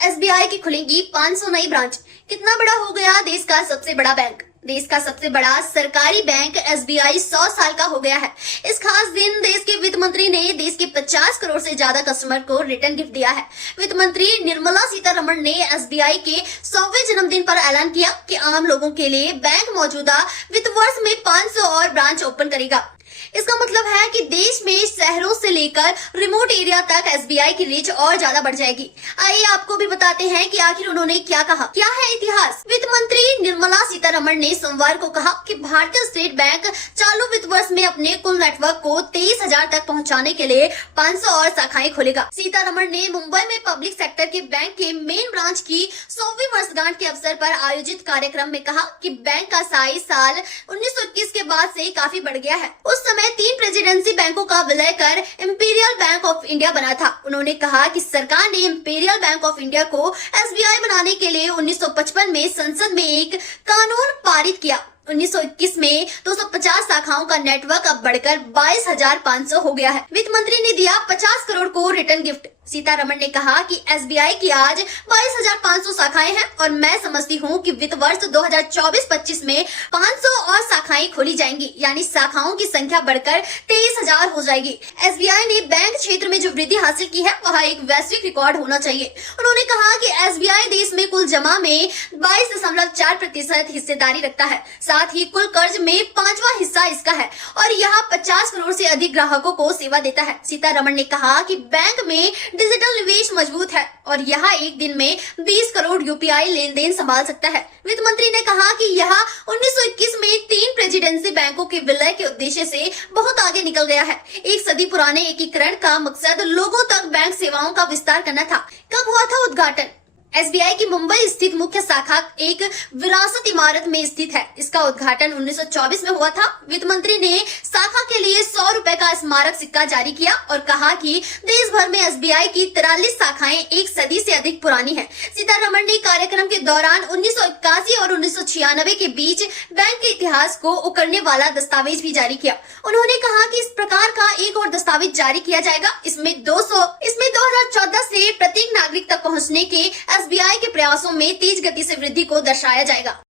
SBI की खुलेंगी 500 नई ब्रांच। कितना बड़ा हो गया देश का सबसे बड़ा बैंक। देश का सबसे बड़ा सरकारी बैंक एसबीआई 100 साल का हो गया है। इस खास दिन देश के वित्त मंत्री ने देश के 50 करोड़ से ज्यादा कस्टमर को रिटर्न गिफ्ट दिया है। वित्त मंत्री निर्मला सीतारमण ने एसबीआई के 100वें जन्मदिन पर ऐलान किया कि आम लोगों के लिए बैंक मौजूदा वित्त वर्ष में 500 और ब्रांच ओपन करेगा। इसका मतलब है कि देश में शहरों से लेकर रिमोट एरिया तक एसबीआई की रीच और ज्यादा बढ़ जाएगी। आइए आपको भी बताते हैं कि आखिर उन्होंने क्या कहा। क्या है इतिहास। वित्त मंत्री निर्मला सीतारमण ने सोमवार को कहा कि भारतीय स्टेट बैंक चालू वित्त वर्ष में अपने कुल नेटवर्क को 23,000 तक पहुंचाने के लिए 500 और शाखाएं खोलेगा। सीतारमण ने मुंबई में पब्लिक सेक्टर के बैंक के मेन ब्रांच की 100वीं वर्षगांठ के अवसर पर आयोजित कार्यक्रम में कहा कि बैंक का साइज साल 1921 के बाद से काफी बढ़ गया है। उस समय 3 प्रेसिडेंसी बैंकों का विलय कर इंपीरियल बैंक ऑफ इंडिया बना था। उन्होंने कहा कि सरकार ने इंपीरियल बैंक ऑफ इंडिया को एसबीआई बनाने के लिए 1955 में संसद में एक कानून पारित किया। 1921 में 250 शाखाओं का नेटवर्क अब बढ़कर 22,500 हो गया है। वित्त मंत्री ने दिया 50 करोड़ को रिटर्न गिफ्ट। सीतारमण ने कहा कि एसबीआई की आज 22,500 शाखाएं हैं और मैं समझती हूं कि वित्त वर्ष 2024-25 में 500 और शाखाएं खोली जाएंगी, यानी शाखाओं की संख्या बढ़कर 23,000 हो जाएगी। एसबीआई ने बैंक क्षेत्र में जो वृद्धि हासिल की है वह एक वैश्विक रिकॉर्ड होना चाहिए। उन्होंने कहा कि एसबीआई देश में कुल जमा में 22.4% हिस्सेदारी रखता है। साथ ही कुल कर्ज में 5वां हिस्सा इसका है और यह 50 करोड़ से अधिक ग्राहकों को सेवा देता है। सीतारमण ने कहा कि बैंक में डिजिटल निवेश मजबूत है और यह एक दिन में 20 करोड़ यूपीआई लेन देन संभाल सकता है। वित्त मंत्री ने कहा कि यह 1921 में 3 प्रेसिडेंसी बैंकों के विलय के उद्देश्य से बहुत आगे निकल गया है। एक सदी पुराने एकीकरण का मकसद लोगों तक बैंक सेवाओं का विस्तार करना था। कब हुआ था उद्घाटन। एसबीआई की मुंबई स्थित मुख्य शाखा एक विरासत इमारत में स्थित है। इसका उद्घाटन 1924 में हुआ था। वित्त मंत्री ने शाखा के लिए 100 रुपए का स्मारक सिक्का जारी किया और कहा कि देश भर में एसबीआई की 43 शाखाएं एक सदी से अधिक पुरानी हैं। सीतारमण ने कार्यक्रम के दौरान 1981 और 1996 के बीच बैंक के इतिहास को उकरने वाला दस्तावेज भी जारी किया। उन्होंने कहा कि इस प्रकार का एक और दस्तावेज जारी किया जाएगा। इसमें 2014 से प्रत्येक नागरिक तक पहुँचने के एसबीआई के प्रयासों में तेज गति से वृद्धि को दर्शाया जाएगा।